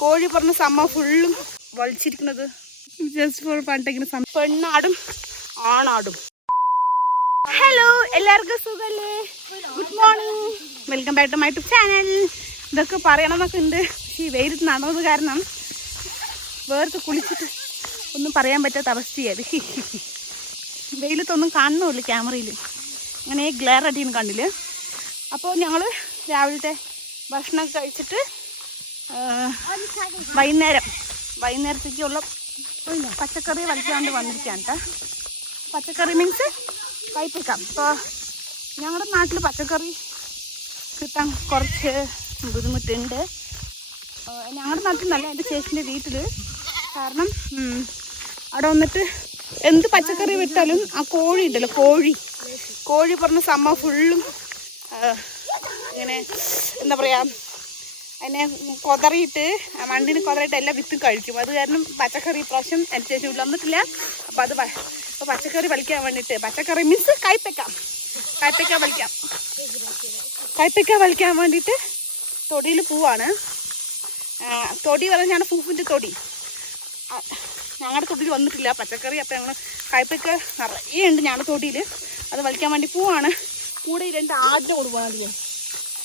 കോഴി പറഞ്ഞ സമ്മ ഫുള്ളും വലിച്ചിരിക്കുന്നത് ജസ്റ്റ് ഫോർ പണ്ടിങ്ങനെ പെണ്ണാടും ആണാടും. ഹലോ, എല്ലാവർക്കും സുഖല്ലേ? Good morning, welcome back to my YouTube channel. ഇതൊക്കെ പറയണമെന്നൊക്കെ ഉണ്ട്, പക്ഷേ ഈ വെയിലത്ത് നടന്നത് കാരണം വേർത്ത് കുളിച്ചിട്ട് ഒന്നും പറയാൻ പറ്റാത്ത അവസ്ഥയായത്. വെയിലത്തൊന്നും കാണുന്നുള്ളൂ ക്യാമറയിൽ, അങ്ങനെ ഗ്ലെയർ അടിയൊന്നും കണ്ടില്ല. അപ്പോൾ ഞങ്ങൾ രാവിലത്തെ ഭക്ഷണമൊക്കെ കഴിച്ചിട്ട് വൈകുന്നേരത്തേക്കുള്ള പച്ചക്കറി വലിക്കാണ്ട് വന്നിരിക്കുകയാണ് കേട്ടോ. പച്ചക്കറി മീൻസ് കയ്പ്പിക്കാം. ഇപ്പോൾ ഞങ്ങളുടെ നാട്ടിൽ പച്ചക്കറി കിട്ടാൻ കുറച്ച് ബുദ്ധിമുട്ടുണ്ട്. ഞങ്ങളുടെ നാട്ടിൽ നല്ല എൻ്റെ ചേച്ചിൻ്റെ വീട്ടിൽ. കാരണം അവിടെ വന്നിട്ട് എന്ത് പച്ചക്കറി വിട്ടാലും ആ കോഴി ഉണ്ടല്ലോ, കോഴി പറഞ്ഞ സമ്മ ഫുള്ളും ഇങ്ങനെ എന്താ പറയുക, അതിനെ കൊതറിയിട്ട് മണ്ണിന് കൊതറിയിട്ട് എല്ലാ വിത്തും കഴിക്കും. അത് കാരണം പച്ചക്കറി പ്രാവശ്യം എൻ്റെ ചേച്ചി വീട്ടിൽ വന്നിട്ടില്ല. അപ്പോൾ അപ്പോൾ പച്ചക്കറി വലിക്കാൻ വേണ്ടിയിട്ട്, പച്ചക്കറി മീൻസ് കയ്പ്പയ്ക്ക വലിക്കാൻ വേണ്ടിയിട്ട് തൊടിയിൽ പോവാണ്. തൊടി പറഞ്ഞാൽ ഞങ്ങളുടെ പൂപ്പിൻ്റെ തൊടി, ഞങ്ങളുടെ തൊടിയിൽ വന്നിട്ടില്ല പച്ചക്കറി. അപ്പോൾ ഞങ്ങൾ കയ്പ്പയ്ക്ക നിറയെ ഉണ്ട് ഞങ്ങളുടെ തൊടിയിൽ, അത് വലിക്കാൻ വേണ്ടി പോവാണ്. കൂടെ ഈ 2 ആടിനെ കൊടുക്കുകയാണ്.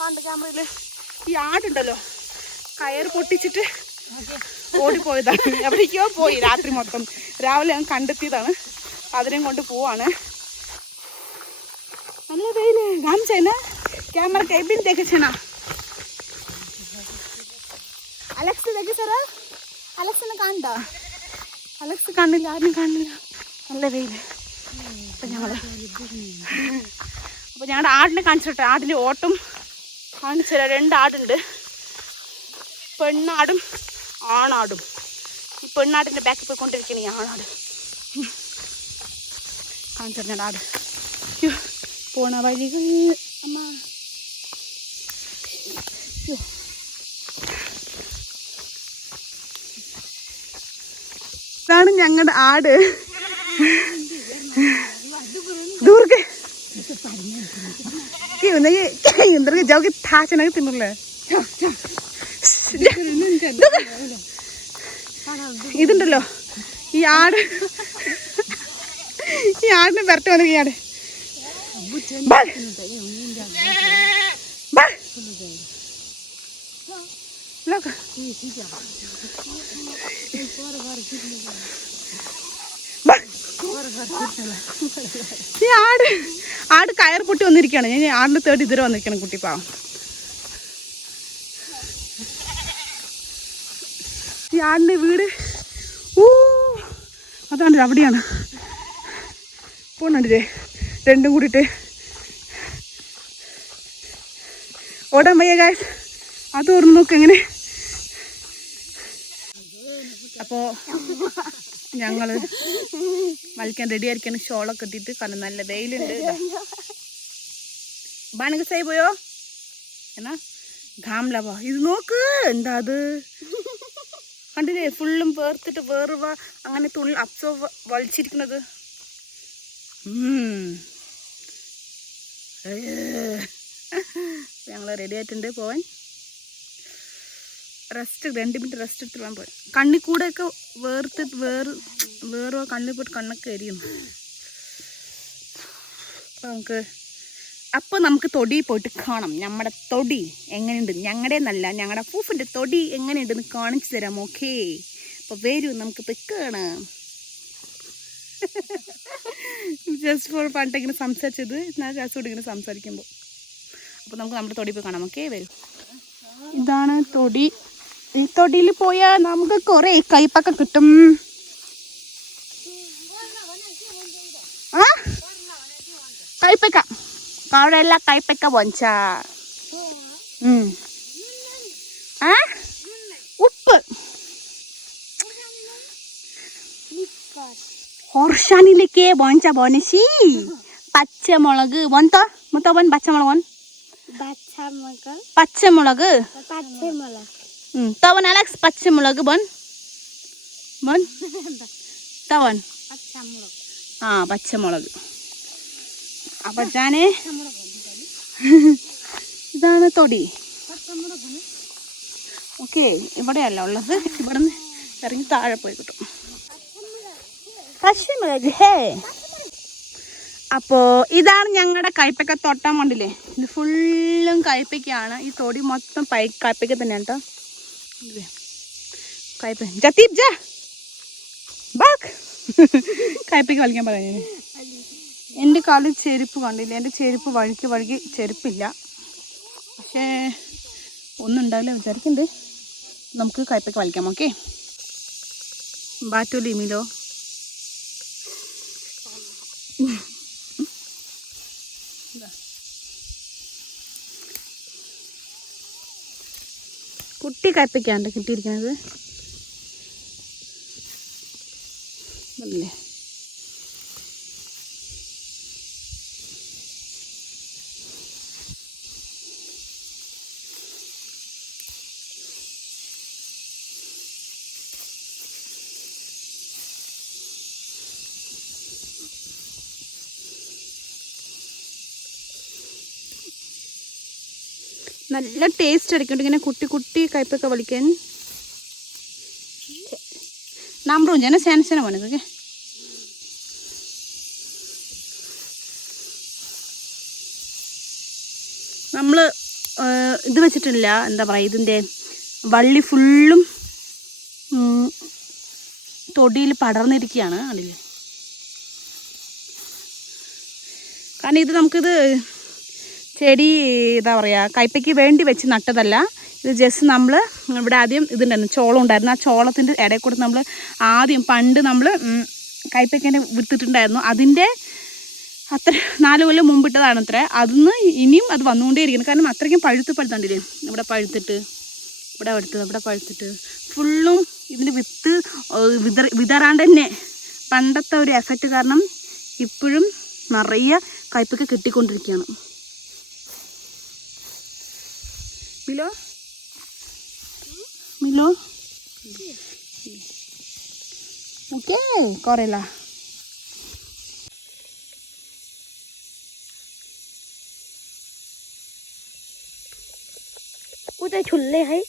കണ്ട ക്യാമറയിൽ ഈ ആടുണ്ടല്ലോ, കയർ പൊട്ടിച്ചിട്ട് ഓടിപ്പോയതാണ്. എവിടേക്കോ പോയി രാത്രി മൊത്തം. രാവിലെ ഞാൻ കണ്ടെത്തിയതാണ്, അതിനെയും കൊണ്ട് പോവാണ്. നല്ല വെയിൽ കാണിച്ചേന ക്യാമറ കൈബിൻ देखना. അലക്സ് देखा അലക്സിനെ കണ്ടോ? അലക്സ് കാണില്ല, ആരും കാണില്ല. നല്ല വെയിൽ. അപ്പം ഞങ്ങളുടെ ആടിനെ കാണിച്ചിട്ടെ, ആടിൻ്റെ ഓട്ടം കാണിച്ചു തരാം. 2 ആടുണ്ട്, പെണ്ണാടും ആണാടും. ഈ പെണ്ണാടിൻ്റെ ബാക്കിൽ പോയിക്കൊണ്ടിരിക്കുകയാണ് ഈ ആണാട്. കാണിച്ചു തരാം ആട് പോണ വഴികൾ. അമ്മ ഇതാണ് ഞങ്ങളുടെ ആട്. ദൂർക്ക് ജോക്ക് താച്ചനൊക്കെ തിന്നില്ലേ. ഇതുണ്ടല്ലോ ഈ ആടിനെ വരട്ടെ വന്നു. ഈ ആട് ഈ ആട് കയർ പൊട്ടി വന്നിരിക്കുകയാണ്. ഞാൻ ആടിനെ തേടി ഇതുവരെ വന്നിരിക്കണം കുട്ടി പാവം. ഈ ആടിൻ്റെ വീട് അതാണ്, അവിടെയാണ് പോണണ്ടില്ലേ. 2 കൂടിയിട്ട് ഓടാൻ വയ്യ ഗായ്സ്. അത് ഓർമ്മ നോക്ക് എങ്ങനെ. അപ്പോൾ ഞങ്ങൾ വലിക്കാൻ റെഡി ആയിരിക്കാണ്, ഷോളൊക്കെ ഇട്ടിട്ട്. കാരണം നല്ല വെയിലുണ്ട്. ബാനകസായി പോയോ എന്നാ ഘാംലവാ. ഇത് നോക്ക്, എന്താ അത് കണ്ടില്ലേ? ഫുള്ളും വേർത്തിട്ട് വേറുവ അങ്ങനെ തുള്ളി അപ്സോ വലിച്ചിരിക്കുന്നത്. ഞങ്ങൾ റെഡി ആയിട്ടുണ്ട് പോവാൻ. റെസ്റ്റ് 2 മിനിറ്റ് റെസ്റ്റ് എടുത്തിട്ട് വേണം പോയി. കണ്ണിൽ കൂടെയൊക്കെ വേറോ കണ്ണിൽ പോയിട്ട് കണ്ണൊക്കെ എരിയും. അപ്പോൾ നമുക്ക് തൊടി പോയിട്ട് കാണാം. നമ്മുടെ തൊടി എങ്ങനെയുണ്ട്, ഞങ്ങളുടെ നല്ല ഞങ്ങളുടെ പൂഫിൻ്റെ തൊടി എങ്ങനെയുണ്ടെന്ന് കാണിച്ചു തരാം. ഓക്കേ, അപ്പോൾ വരൂ നമുക്ക് പോയി കാണാം. ജസ്റ്റ് ഫോർ പണ്ടിങ്ങനെ സംസാരിച്ചത് ഞാൻ ജാസോട് ഇങ്ങനെ സംസാരിക്കുമ്പോൾ. അപ്പോൾ നമുക്ക് നമ്മുടെ തൊടി പോയി കാണാം. ഓക്കെ, വരൂ. ഇതാണ് തൊടി. ഈ തൊടിയിൽ പോയാൽ നമുക്ക് കുറേ കയ്പൊക്കെ കിട്ടും. കയ്പക്ക കാവടെല്ല കയ്പക്ക ബൊഞ്ച. ഉപ്പ് ഹോർഷാനിലേക്ക് ബൊഞ്ച ബൊനശി. പച്ചമുളക് ബൊന്തോ മൊത്തം ബൊൻ പച്ചമുളക് പച്ചമുളക് തവൻ അലക്സ് പച്ചമുളക് ബൊൻ തവൻ പച്ചമുളക്. അപ്പൊ ഞാന് ഇതാണ് തൊടി. ഓക്കെ, ഇവിടെയല്ല ഉള്ളത്. ഇവിടെ നിന്ന് ഇറങ്ങി താഴെ പോയി കിട്ടും. പശ്ചിമ ഹേ. അപ്പോൾ ഇതാണ് ഞങ്ങളുടെ കയ്പയ്ക്ക തോട്ടം. കണ്ടില്ലേ, ഇത് ഫുള്ളും കയ്പയ്ക്കാണ്. ഈ തൊടി മൊത്തം കയ്പയ്ക്ക തന്നെയാണ് കേട്ടോ. കയ്പയ്ക്ക് കളിക്കാൻ പറയാം ഞാൻ. എൻ്റെ കാലിൽ ചെരുപ്പ് കണ്ടില്ല, എൻ്റെ ചെരുപ്പ് വഴുക്കി ചെരുപ്പില്ല. പക്ഷേ ഒന്നും ഉണ്ടാവില്ല വിചാരിക്കുന്നുണ്ട്. നമുക്ക് കയ്പയ്ക്ക് കളിക്കാം. ഓക്കെ, ബാറ്റു ലിമിലോ. കുട്ടി കയ്പയ്ക്കാണ്ട് കിട്ടിയിരിക്കുന്നത് അല്ലേ. നല്ല ടേസ്റ്റ് ആയിരിക്കും ഇങ്ങനെ കുട്ടി കുട്ടി കയ്പൊക്കെ വലിക്കാൻ. നമ്പറും ഞാൻ സാൻസന പോണതൊക്കെ. നമ്മൾ ഇത് വെച്ചിട്ടില്ല, എന്താ പറയുക, ഇതിൻ്റെ വള്ളി ഫുള്ളും തൊടിയിൽ പടർന്നിരിക്കുകയാണ്. ആണില്ലേ, കാരണം ഇത് നമുക്കിത് ചെടി എന്താ പറയുക കയ്പയ്ക്ക് വേണ്ടി വെച്ച് നട്ടതല്ല. ഇത് ജസ്റ്റ് നമ്മൾ ഇവിടെ ആദ്യം ഇതുണ്ടായിരുന്നു, ചോളം ഉണ്ടായിരുന്നു. ആ ചോളത്തിൻ്റെ ഇടയിൽ കൂടെ നമ്മൾ ആദ്യം പണ്ട് നമ്മൾ കയ്പയ്ക്കേൻ്റെ വിത്തിട്ടുണ്ടായിരുന്നു. അതിൻ്റെ അത്ര 4 കൊല്ലം മുമ്പിട്ടതാണ് അത്ര. അതിന്ന് ഇനിയും അത് വന്നുകൊണ്ടേയിരിക്കണം. കാരണം അത്രയ്ക്കും പഴുത്തുണ്ടല്ലേ, ഇവിടെ പഴുത്തിട്ട് ഇവിടെ പഴുത്തിട്ട് ഫുള്ളും ഇതിൻ്റെ വിത്ത് വിതറാണ്ട് തന്നെ. പണ്ടത്തെ ഒരു എഫക്റ്റ് കാരണം ഇപ്പോഴും നിറയെ കയ്പയ്ക്ക് കിട്ടിക്കൊണ്ടിരിക്കുകയാണ്. മിലോ ഓക്കെ, കുറേല उधर झुल्ले है।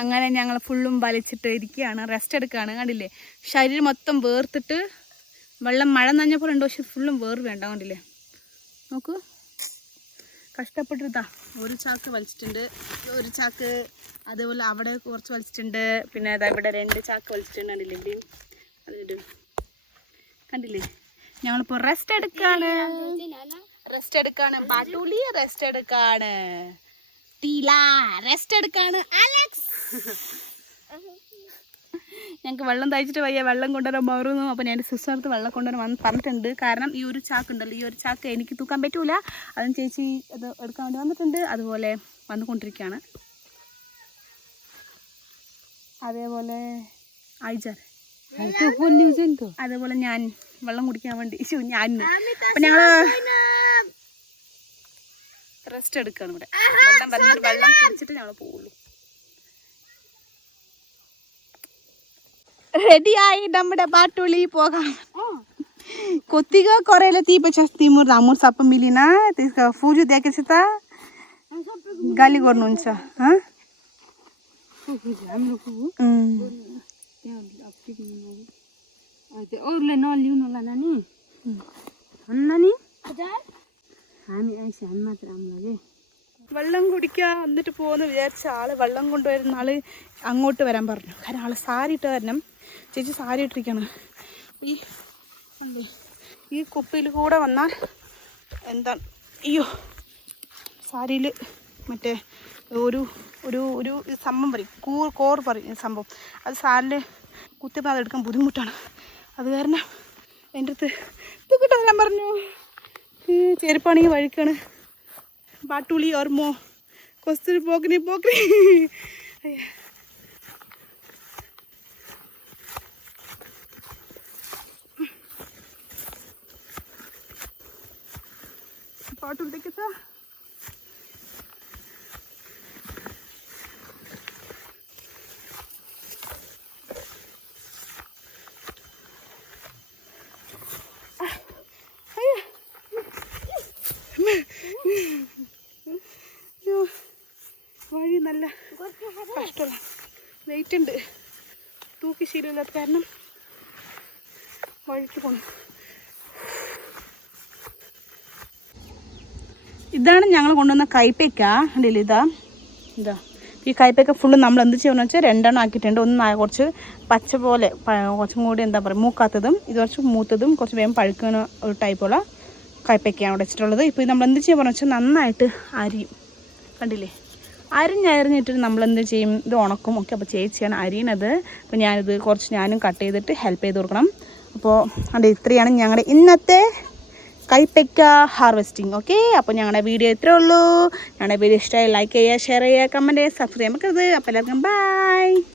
അങ്ങനെ ഞങ്ങൾ ഫുള്ളും വലിച്ചിട്ട് ഇരിക്കുകയാണ്, റെസ്റ്റ് എടുക്കുകയാണ്. കണ്ടില്ലേ, ശരീരം മൊത്തം വേർത്തിട്ട് വെള്ളം മഴ നനഞ്ഞപ്പോൾ ഉണ്ട്. പക്ഷെ ഫുള്ളും വേർ വേണ്ട. കണ്ടില്ലേ, നോക്കൂ, കഷ്ടപ്പെട്ടിട്ടാ. ഒരു ചാക്ക് വലിച്ചിട്ടുണ്ട്, ഒരു ചാക്ക് അതേപോലെ അവിടെ കുറച്ച് വലിച്ചിട്ടുണ്ട്. പിന്നെ അതാ ഇവിടെ 2 ചാക്ക് വലിച്ചിട്ടുണ്ട്. കണ്ടില്ലേ, ഇവിടെയും അതിട്ട് കണ്ടില്ലേ. ഞങ്ങളിപ്പോൾ റെസ്റ്റ് എടുക്കാണ്. ബാട്ടൂലി റെസ്റ്റ് എടുക്കാണ്. ടീല റെസ്റ്റ് എടുക്കാണ്. അലക്സ് ഞങ്ങൾക്ക് വെള്ളം തയ്ച്ചിട്ട് വയ്യ, വെള്ളം കൊണ്ടുവരാൻ മാറുന്നു. അപ്പോൾ ഞാൻ സിസ്റ്റർക്ക് വെള്ളം കൊണ്ടുവരാൻ പറഞ്ഞിട്ടുണ്ട്. കാരണം ഈ ഒരു ചാക്ക് ഉണ്ടല്ലോ, ഈ ഒരു ചാക്ക് എനിക്ക് തൂക്കാൻ പറ്റൂല. അതും ചേച്ചി അത് എടുക്കാൻ വേണ്ടി വന്നിട്ടുണ്ട്. അതുപോലെ വന്നുകൊണ്ടിരിക്കുകയാണ്. അതേപോലെ ആയിച്ചാർ അതേപോലെ ഞാൻ വെള്ളം കുടിക്കാൻ വേണ്ടി ഞാൻ. അപ്പം ഞങ്ങൾ റെസ്റ്റ് എടുക്കുകയാണ് ഇവിടെ. വെള്ളം കുടിച്ചിട്ട് ഞങ്ങൾ പോവുള്ളൂ. റെഡിയായി നമ്മുടെ ബാട്ടൂലി പോകാം. कोतिगा करेला ती पचास तिमुर रामुर सप मिलिना त्यसका फुजु देखेछ त गाली गर्नुहुन्छ ह हाम्रो फुजु त्यहाँ अपटिक त्यो अरूले नलिउनु होला नानी भन्न नानी हामी आइस हामी मात्र आम्लागे വെള്ളം കുടിക്കാൻ വന്നിട്ട് പോകുന്ന വിചാരിച്ച ആള് വെള്ളം കൊണ്ടുവരുന്ന ആള് അങ്ങോട്ട് വരാൻ പറഞ്ഞു. കാരണം ആള് സാരി ഇട്ട് വരണം. ചേച്ചി സാരി ഇട്ടിരിക്കുകയാണ്. ഈ കുപ്പിയിൽ കൂടെ വന്നാൽ എന്താണ് അയ്യോ സാരിയിൽ മറ്റേ ഒരു ഒരു ഒരു സംഭവം പറയും കോർ പറയും സംഭവം. അത് സാരിൽ കുത്തിയപ്പോൾ അതെടുക്കാൻ ബുദ്ധിമുട്ടാണ്. അത് കാരണം എൻ്റെ അടുത്ത് ഇത് കിട്ടാൻ പറഞ്ഞു. ചെരുപ്പാണെങ്കിൽ വഴുക്കാണ്. बाटुली और मो कस्तूरी पोकरी पाटुल देखे था വെയിറ്റ് ഉണ്ട്, തൂക്കി ശീലമില്ലാത്ത കാരണം വഴിക്ക് പോകണം. ഇതാണ് ഞങ്ങൾ കൊണ്ടുവന്ന കൈപ്പയ്ക്ക. ഉണ്ടല്ലേ, ഇതാ ഈ കൈപ്പയ്ക്ക ഫുള്ള് നമ്മൾ എന്ത് ചെയ്യുമെന്ന് വെച്ചാൽ 2 എണ്ണം ആക്കിയിട്ടുണ്ട്. ഒന്ന് കുറച്ച് പച്ച പോലെ കുറച്ചും കൂടി എന്താ പറയുക മൂക്കാത്തതും, ഇത് കുറച്ച് മൂത്തതും കുറച്ച് വേഗം പഴുക്കുന്ന ഒരു ടൈപ്പുള്ള കൈപ്പയ്ക്കയാണ് അവിടെ വെച്ചിട്ടുള്ളത്. ഇപ്പോൾ നമ്മൾ എന്ത് ചെയ്യുമെന്ന് വെച്ചാൽ നന്നായിട്ട് അരിയും. കണ്ടില്ലേ, അരിഞ്ഞിട്ട് നമ്മളെന്ത് ചെയ്യും, ഇത് ഉണക്കും ഒക്കെ. അപ്പോൾ ചേച്ചിയാണ് അരിയണത്. അപ്പോൾ ഞാനും കട്ട് ചെയ്തിട്ട് ഹെൽപ്പ് ചെയ്ത് കൊടുക്കണം. അപ്പോൾ അത് ഇത്രയാണ് ഞങ്ങളുടെ ഇന്നത്തെ കൈപ്പയ്ക്ക ഹാർവെസ്റ്റിംഗ്. ഓക്കെ, അപ്പോൾ ഞങ്ങളുടെ വീഡിയോ ഇത്രേ ഉള്ളൂ. ഞങ്ങളുടെ വീഡിയോ ഇഷ്ടമായി ലൈക്ക് ചെയ്യുക, ഷെയർ ചെയ്യുക, കമൻറ്റ് ചെയ്യുക, സബ്സ്ക്രൈബ് ചെയ്യരുത്. അപ്പോൾ എല്ലാവർക്കും ബൈ.